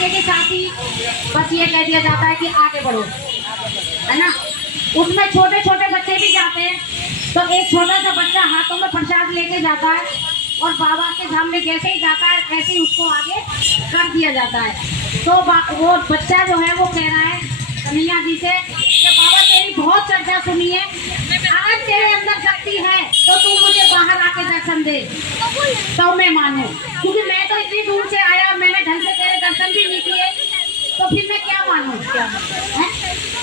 बच्चे के साथ ही बस ये कह दिया जाता है कि आगे बढ़ो, है ना। उसमें छोटे छोटे बच्चे भी जाते हैं, तो एक छोटा सा बच्चा हाथों में प्रसाद लेके जाता है और बाबा के सामने जैसे ही जाता है ऐसे ही उसको आगे कर दिया जाता है। तो वो बच्चा जो है वो कह रहा है कन्हैया जी से कि बाबा तेरी बहुत चर्चा सुनी है, अगर तेरे अंदर शक्ति है तो तू मुझे बाहर आके दर्शन दे तो मैं मानूं, क्योंकि मैं तो इतनी दूर से आया, मैंने ढंग से तेरे दर्शन भी नहीं किए, तो फिर मैं क्या मानूं है।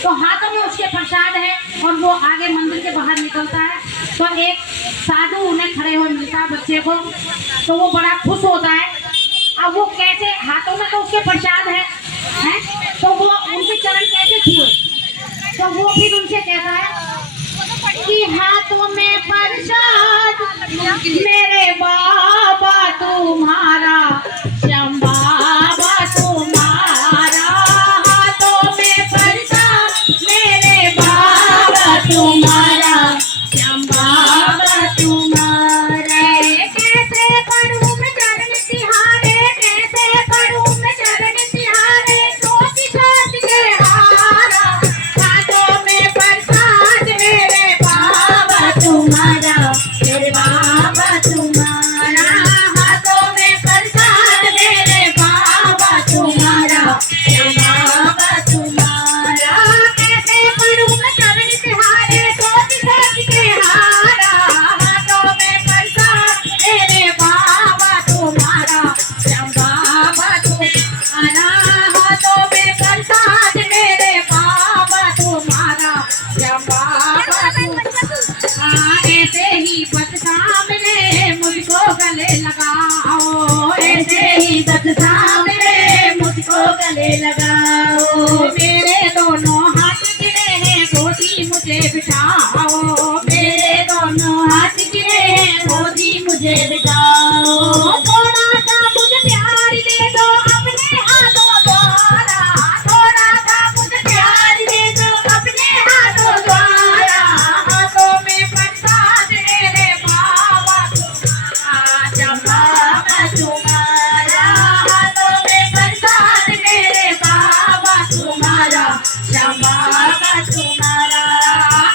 तो हाथों में उसके प्रसाद है और वो आगे मंदिर के बाहर निकलता है, तो एक साधु उन्हें खड़े हुए मिलता है बच्चे को, तो वो बड़ा खुश होता है। अब वो कैसे, हाथों में तो उसके प्रसाद है, तो वो उनके चरण कैसे छुए, तो वो फिर उनसे कहता है कि हाथों में प्रसाद मेरे बाबा तुम्हारा, श्याम बाबा तुम्हारा, हाथों में प्रसाद मेरे बाबा तुम्हारा, श्याम बाबा तुम्हारा। कैसे पढ़ूं मैं चरण तिहारे, कैसे पढ़ूं मैं चरण तिहारे, सोच सोच के हारा, हाथों में प्रसाद मेरे बाबा तुम्हारा, मेरे बाबा तुम्हारा, हाथों में प्रसाद मेरे बाबा तुम्हारा, मेरे बाबा तुम्हारा। कैसे पढ़ूं मैं चरण तिहारे, सोच सोच के हारा, हाथों में प्रसाद मेरे बाबा तुम्हारा, श्याम बाबा तुम्हारा, हाथों में प्रसाद मेरे बाबा तुम्हारा, श्याम बाबा तुम्हारा। ऐसे ही बस सामने मुझको गले लगाओ, ऐसे ही बस सामने मुझको गले लगाओ, मेरे दोनों हाथ गिरे हैं गोदी मुझे बिठाओ, मेरे दोनों हाथ गिरे हैं गोदी मुझे बिठाओ, थोड़ा सा मुझे प्यार दे दो अपने हाथों द्वारा, थोड़ा सा मुझे प्यार दे दो अपने हाथों द्वारा, हाथों में प्रसाद मेरे बाबा तुम्हारा, बाबा तुम्हारा, हाथों में प्रसाद मेरे बाबा तुम्हारा, श्याम बाबा तुम्हारा।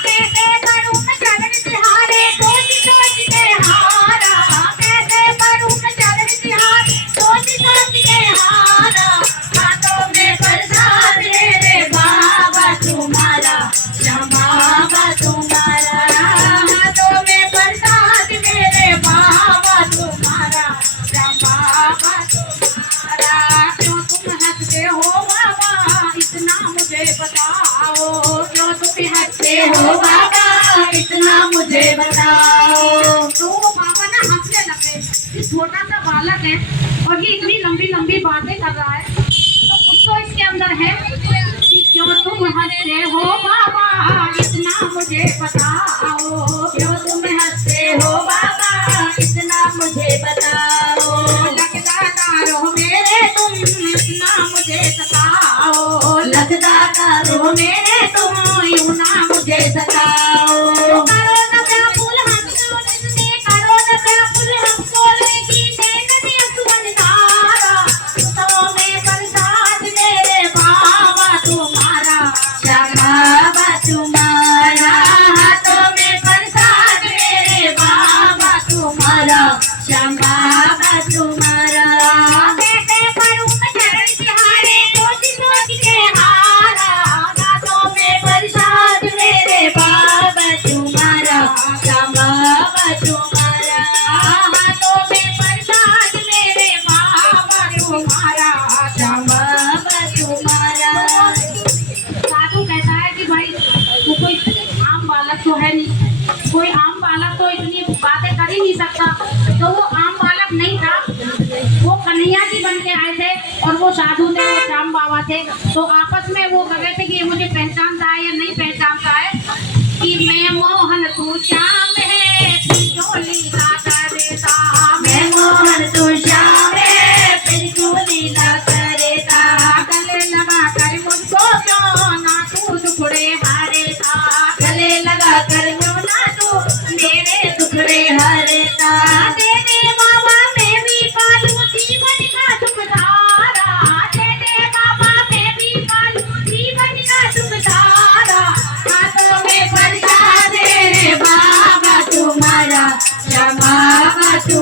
कैसे करूं मैं चरण तिहारे, सोच सोच के हारा, कैसे करूं मैं चरण तिहारे, सोच सोच के हारा, हाथों में प्रसाद मेरे बाबा तुम्हारा, श्याम बाबा तुम्हारा, हाथों में प्रसाद मेरे बाबा तुम्हारा, श्याम बाबा तुम्हारा। क्यों तुम हंसते हो बाबा इतना मुझे बताओ, क्यों तुम हंसते हो बाबा इतना मुझे बताओ। तो वो बाबा ना हंसने लगे, ये छोटा सा बालक है और ये इतनी लंबी लंबी बातें कर रहा है, तो कुछ तो इसके अंदर है कि क्यों तुम हंसते हो बाबा इतना मुझे बताओ, क्यों तुम हंसते हो बाबा इतना मुझे बताओ, लगता तारो मेरे तुम इतना मुझे सताओ, लगता तारो मेरे तुम यूं ना मुझे सताओ, करो न व्याकुल हमको निंदे, करो न व्याकुल हमको निंदे, नदी सुवन धारा, हाथों में प्रसाद मेरे बाबा तुम्हारा, श्याम बाबा तुम्हारा, हाथों में प्रसाद मेरे बाबा तुम्हारा, श्याम बाबा तुम्हारा। कैसे पढ़ूं मैं चरण तिहारे, सोच सोच के हारा, हाथों में प्रसाद मेरे बाबा तुम्हारा, श्याम बाबा तुम्हारा, हाथों में प्रसाद मेरे बाबा तुम्हारा, श्याम बाबा तुम्हारा। साधु कहता है कि भाई वो कोई आम बालक तो है नहीं, कोई आम बालक तो इतनी बातें कर ही नहीं सकता, तो वो आम बालक नहीं था, वो कन्हैया जी बन के आए थे और वो साधु थे, वो श्याम बाबा थे, तो आपस में वो कह रहे थे कि ये मुझे पहचानता है या नहीं पहचानता है, कि मैं मोहन तू श्याम है फिर क्यों लीला करता, मैं मोहन तू श्याम है फिर क्यों लीला करता, गले लगा कर मुझको क्यों ना तू दुखड़े हरता, गले लगा कर क्यों ना तू मेरे दुखड़े हरता, दे दे बाबा मैं भी पालूं जीवन का सुख धारा, दे दे तू